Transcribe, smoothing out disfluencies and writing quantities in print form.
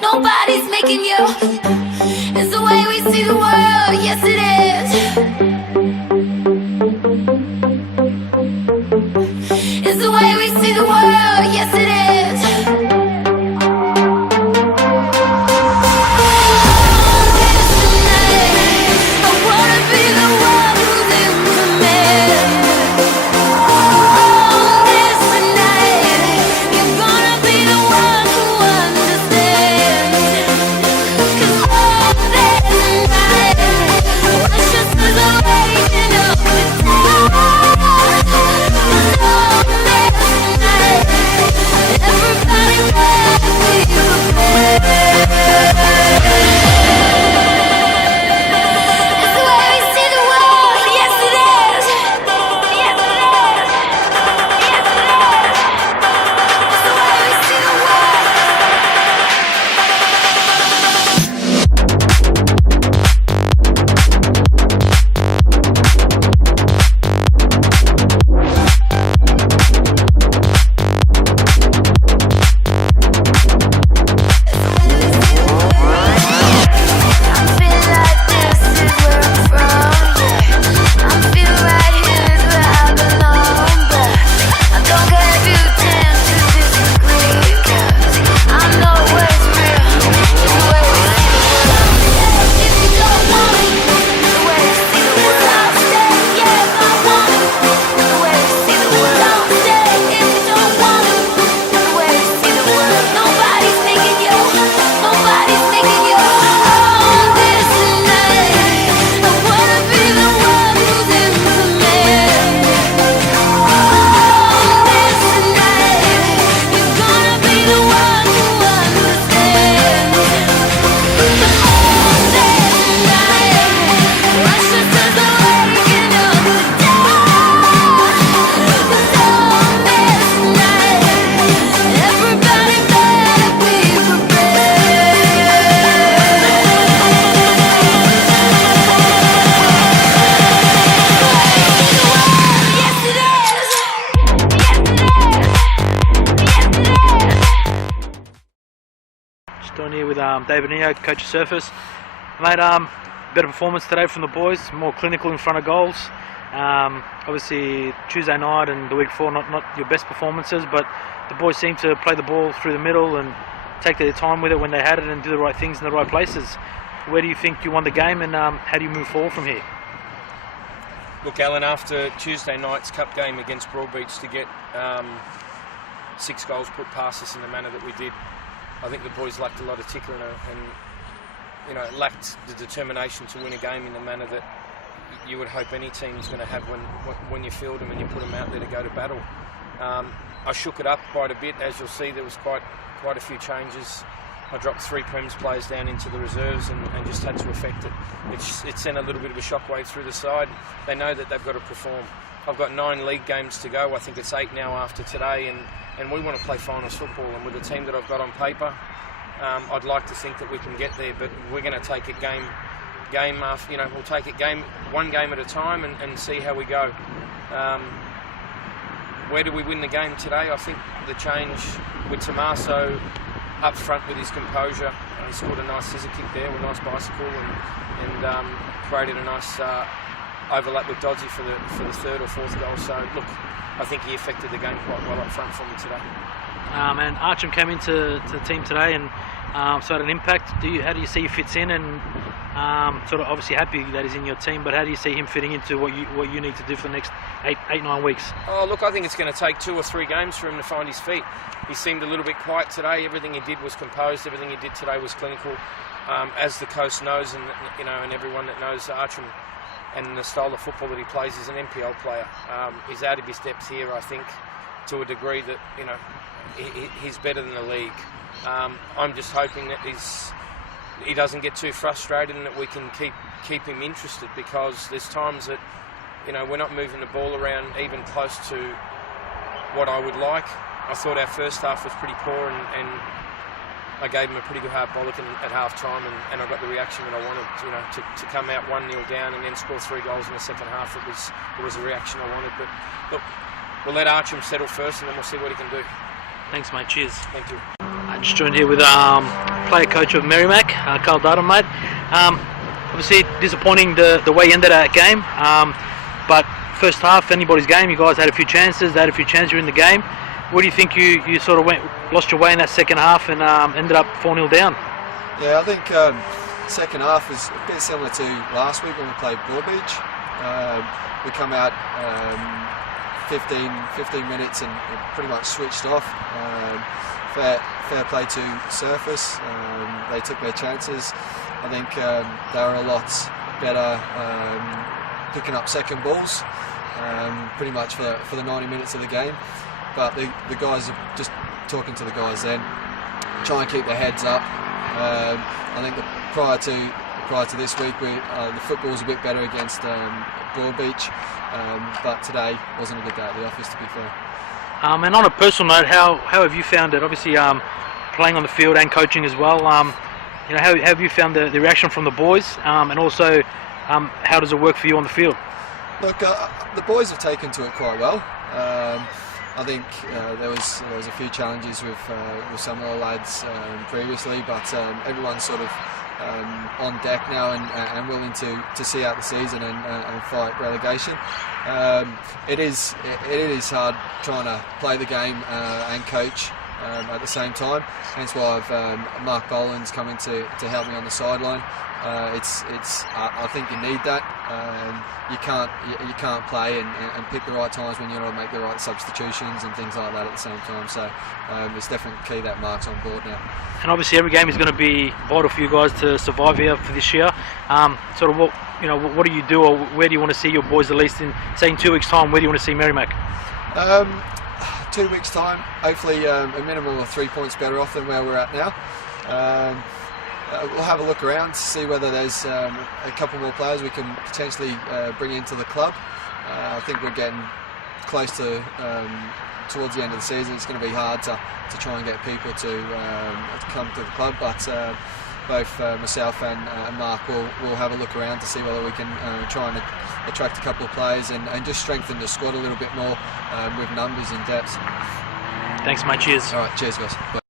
Nobody's making you. It's the way we see the world, yes it is. It's the way we see the world, yes it is. I wanna be the one who's in command. This tonight, you're gonna be the one who understands. 'Cause all this night, it's just as I'm waking up with time. 'Cause all this night, everybody better be prepared. It's the way we see the world, yes it is. Yes it is. Yes it is. It's the way we see the world. I feel like this is where I'm from, yeah. I feel right here is where I belong, but I don't care if you tend to disagree, 'cause I know where it's real. It's the way we see the world. If you don't want it, it's the way we see the world. I'll stay, yeah, if I want it. It's the way we see the world. Don't stay if you don't want it. It's the way we see the world. Nobody's making you. Nobody's making you. On this night, I wanna be the one who's in command. On this night, you're gonna be the one who understands. On this night, rush us as I'm waking up with time. 'Cause on this night, everybody better be prepared. Yes it is. Yes it is. Yes it is. Just down here with David Neo, coach of Surface. Mate, better performance today from the boys, more clinical in front of goals. Obviously Tuesday night and the week before, not your best performances, but the boys seem to play the ball through the middle and take their time with it when they had it and do the right things in the right places. Where do you think you won the game, and how do you move forward from here? Look, Alan, after Tuesday night's cup game against Broadbeach, to get 6 goals put past us in the manner that we did, I think the boys lacked a lot of ticker and lacked the determination to win a game in the manner that you would hope any team is going to have when you field them and you put them out there to go to battle. I shook it up quite a bit. As you'll see, there was quite a few changes. I dropped 3 Prems players down into the reserves and just had to affect it. It sent a little bit of a shockwave through the side. They know that they've got to perform. I've got 9 league games to go. I think it's 8 now after today, and we want to play finals football. And with the team that I've got on paper, I'd like to think that we can get there. But we're going to take it game after. We'll take it one game at a time and see how we go. Where do we win the game today? I think the change with Tommaso up front with his composure. He scored a nice scissor kick there, a nice bicycle, and created a nice overlap with Dodgy for the 3rd or 4th goal. So look, I think he affected the game quite well up front for me today. And Archam came into the team today and so had an impact. How do you see he fits in, and sort of obviously happy that he's in your team, but how do you see him fitting into what you need to do for the next 8-9 weeks? Oh, look, I think it's going to take 2 or 3 games for him to find his feet. He seemed a little bit quiet today. Everything he did was composed. Everything he did today was clinical. As the coast knows, and everyone that knows Archam and the style of football that he plays, he's an NPL player. He's out of his depth here, I think, to a degree that he's better than the league. I'm just hoping that he doesn't get too frustrated and that we can keep him interested, because there's times that we're not moving the ball around even close to what I would like. I thought our first half was pretty poor, and I gave him a pretty good hard bollock at half time, and I got the reaction that I wanted. To come out 1-0 down and then score 3 goals in the second half. It was a reaction I wanted. But look, we'll let Archam settle first, and then we'll see what he can do. Thanks, mate. Cheers. Thank you. I just joined here with player coach of Merrimac, Carl Darden, mate. Obviously disappointing the way you ended that game, but first half, anybody's game, you guys had a few chances, they had a few chances during the game. What do you think you sort of lost your way in that second half and ended up 4-0 down? Yeah, I think second half was a bit similar to last week when we played Broadbeach. We come out 15 minutes and pretty much switched off. Fair play to Surface. They took their chances. I think they were a lot better picking up second balls pretty much for the 90 minutes of the game. But the guys, just talking to the guys then, try and keep their heads up. I think prior to this week, the football was a bit better against Broadbeach, but today wasn't a good day at the office, to be fair. And on a personal note, how have you found it? Obviously, playing on the field and coaching as well. How have you found the reaction from the boys, and also how does it work for you on the field? Look, the boys have taken to it quite well. I think there was a few challenges with some of the lads previously, but everyone's sort of on deck now and willing to see out the season and fight relegation. It is hard trying to play the game and coach at the same time. Hence why I've Mark Boland's coming to help me on the sideline. I think you need that. You can't play and pick the right times when you want to make the right substitutions and things like that at the same time. So it's definitely key that Mark's on board now. And obviously every game is going to be vital for you guys to survive here for this year. Sort of what do you do, or where do you want to see your boys at least in, say, in 2 weeks' time? Where do you want to see Merrimac? 2 weeks' time, hopefully a minimum of 3 points better off than where we're at now. We'll have a look around to see whether there's a couple more players we can potentially bring into the club. I think we're getting close to towards the end of the season. It's going to be hard to try and get people to come to the club, but both myself and Mark will have a look around to see whether we can try and attract a couple of players and just strengthen the squad a little bit more with numbers and depth. Thanks, mate. Cheers. All right, cheers, guys. Bye.